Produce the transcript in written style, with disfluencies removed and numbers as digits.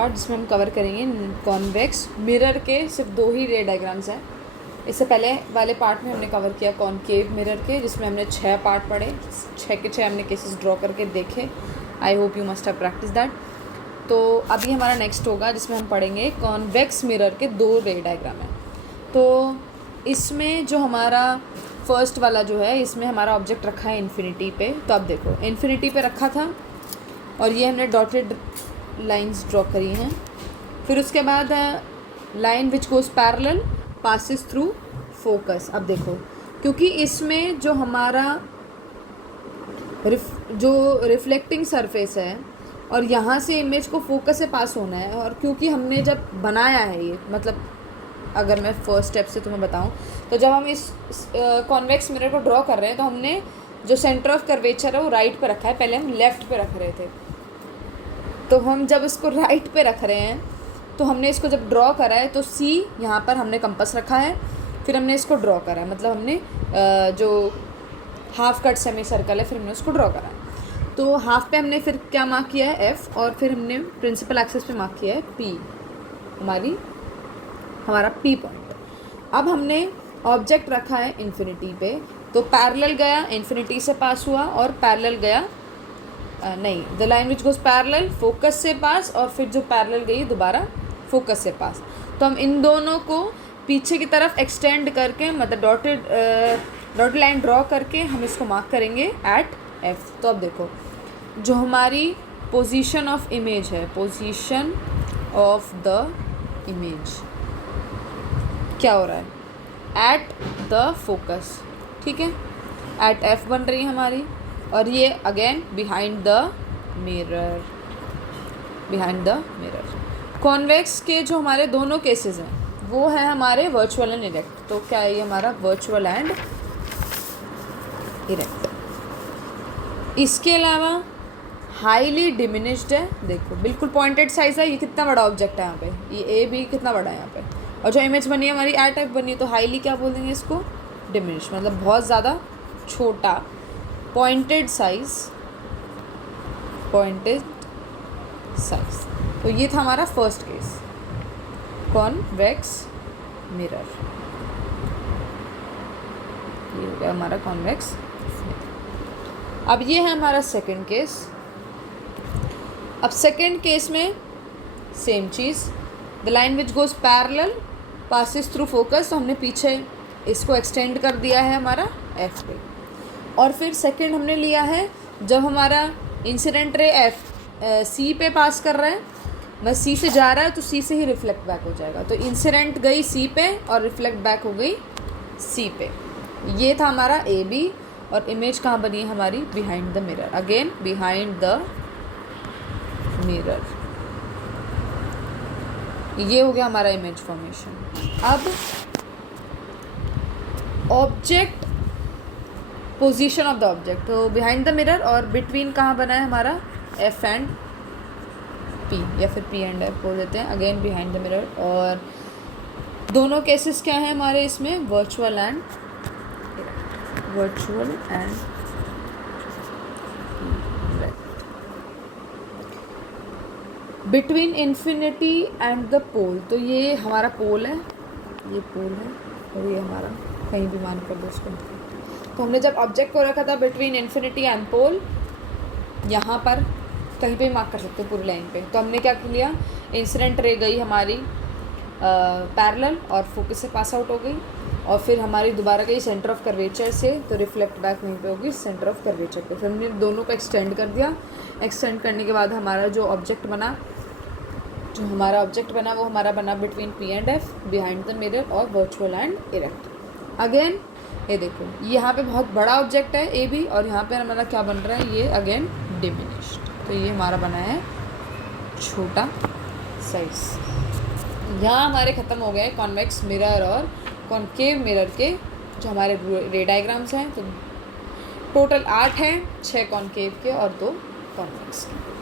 Part जिसमें हम cover करेंगे कॉन्वेक्स मिरर के सिर्फ 2 ही रे डायग्राम्स हैं। इससे पहले वाले पार्ट में हमने कवर किया कॉनकेव मिरर के, जिसमें हमने 6 पार्ट पढ़े, 6 के 6 हमने केसेस ड्रॉ करके देखे। I hope you must have practice that. तो अभी हमारा नेक्स्ट होगा जिसमें हम पढ़ेंगे कॉन्वेक्स मिरर के 2 रे डायग्राम हैं। तो इसमें जो हमारा फर्स्ट वाला जो है, इसमें हमारा ऑब्जेक्ट रखा है इन्फिनिटी पे। तो अब देखो इन्फिनिटी पे रखा था और ये हमने डॉटेड लाइंस ड्रॉ करी हैं। फिर उसके बाद line which goes parallel passes through focus. अब देखो क्योंकि इसमें जो हमारा जो रिफ्लेक्टिंग सरफेस है और यहाँ से इमेज को फोकस से पास होना है, और क्योंकि हमने जब बनाया है ये, मतलब अगर मैं फर्स्ट स्टेप से तुम्हें बताऊँ तो जब हम इस कॉन्वेक्स मिरर को ड्रॉ कर रहे हैं तो हमने जो सेंटर ऑफ कर्वेचर है वो राइट पे रखा है, पहले हम लेफ़्ट पे रख रहे थे। तो हम जब इसको राइट पे रख रहे हैं तो हमने इसको जब ड्रॉ करा है तो सी यहाँ पर हमने कंपास रखा है, फिर हमने इसको ड्रॉ करा है, मतलब हमने जो हाफ कट सेमी सर्कल है फिर हमने उसको ड्रॉ करा है। तो हाफ पे हमने फिर क्या मार्क किया है एफ, और फिर हमने प्रिंसिपल एक्सिस पे मार्क किया है पी, हमारा पी पॉइंट। अब हमने ऑब्जेक्ट रखा है इन्फिनिटी पे, तो पैरेलल गया इन्फिनिटी से पास हुआ और पैरेलल गया नहीं, the line which goes parallel focus से पास, और फिर जो पैरेलल गई दोबारा फोकस से पास। तो हम इन दोनों को पीछे की तरफ एक्सटेंड करके, मतलब डॉटेड लाइन ड्रॉ करके हम इसको मार्क करेंगे एट एफ। तो अब देखो जो हमारी पोजीशन ऑफ इमेज है, पोजीशन ऑफ द इमेज क्या हो रहा है एट द फोकस, ठीक है, एट एफ बन रही है हमारी, और ये again behind the mirror, convex के जो हमारे दोनों केसेस हैं वो है हमारे वर्चुअल एंड इरेक्ट। तो क्या है ये हमारा वर्चुअल एंड इरेक्ट। इसके अलावा हाईली डिमिनिश्ड है, देखो बिल्कुल पॉइंटेड साइज है, ये कितना बड़ा ऑब्जेक्ट है यहाँ पे, ये ए बी कितना बड़ा है यहाँ पे, और जो इमेज बनी है हमारी एट एफ बनी है, तो हाईली क्या बोल देंगे इसको, डिमिनिश, मतलब बहुत ज़्यादा छोटा, पॉइंटेड साइज। तो ये था हमारा फर्स्ट केस कॉन्वेक्स मिरर, ये हो गया हमारा कॉन्वेक्स। अब ये है हमारा सेकंड केस। अब सेकंड केस में same cheese, the line which goes parallel passes through focus, तो हमने पीछे इसको एक्सटेंड कर दिया है हमारा एफ पे, और फिर सेकंड हमने लिया है जब हमारा इंसिडेंट रे एफ सी पे पास कर रहा है, बस सी से जा रहा है तो सी से ही रिफ्लेक्ट बैक हो जाएगा, तो इंसिडेंट गई सी पे और रिफ्लेक्ट बैक हो गई सी पे। ये था हमारा ए बी, और इमेज कहाँ बनी है हमारी, behind the mirror, again behind the mirror. ये हो गया हमारा इमेज फॉर्मेशन। अब object, position of the object, तो बिहाइंड द मिरर और बिटवीन कहाँ बना है हमारा एफ एंड पी, या फिर पी एंड एफ बोल देते हैं, अगेन बिहाइंड द मिरर। और दोनों केसेस क्या हैं हमारे इसमें, virtual and between infinity and the pole, तो ये हमारा पोल है, ये पोल है, और ये हमारा कहीं भी मान कर दो उसको। तो हमने जब ऑब्जेक्ट को रखा था बिटवीन इन्फिनिटी एंड पोल, यहाँ पर कहीं पे मार्क कर सकते हो पूरी लाइन पे, तो हमने क्या लिया, इंसिडेंट रे गई हमारी पैरेलल और फोकस से पास आउट हो गई, और फिर हमारी दोबारा गई सेंटर ऑफ कर्वेचर से, तो रिफ्लेक्ट बैक वहीं पे होगी सेंटर ऑफ कर्वेचर पे। फिर हमने दोनों को एक्सटेंड कर दिया, एक्सटेंड करने के बाद हमारा जो ऑब्जेक्ट बना वो हमारा बना between P and F, behind the mirror और वर्चुअल एंड इरेक्ट। अगेन ये देखो यहाँ पे बहुत बड़ा ऑब्जेक्ट है ए बी, और यहाँ पे हमारा क्या बन रहा है, ये अगेन डिमिनिश्ड, तो ये हमारा बना है छोटा साइज। यहाँ हमारे ख़त्म हो गए कॉन्वेक्स मिरर और कॉनकेव मिरर के जो हमारे रे डायग्राम्स हैं। तो टोटल 8 हैं, 6 कॉनकेव के और 2 कॉन्वेक्स के।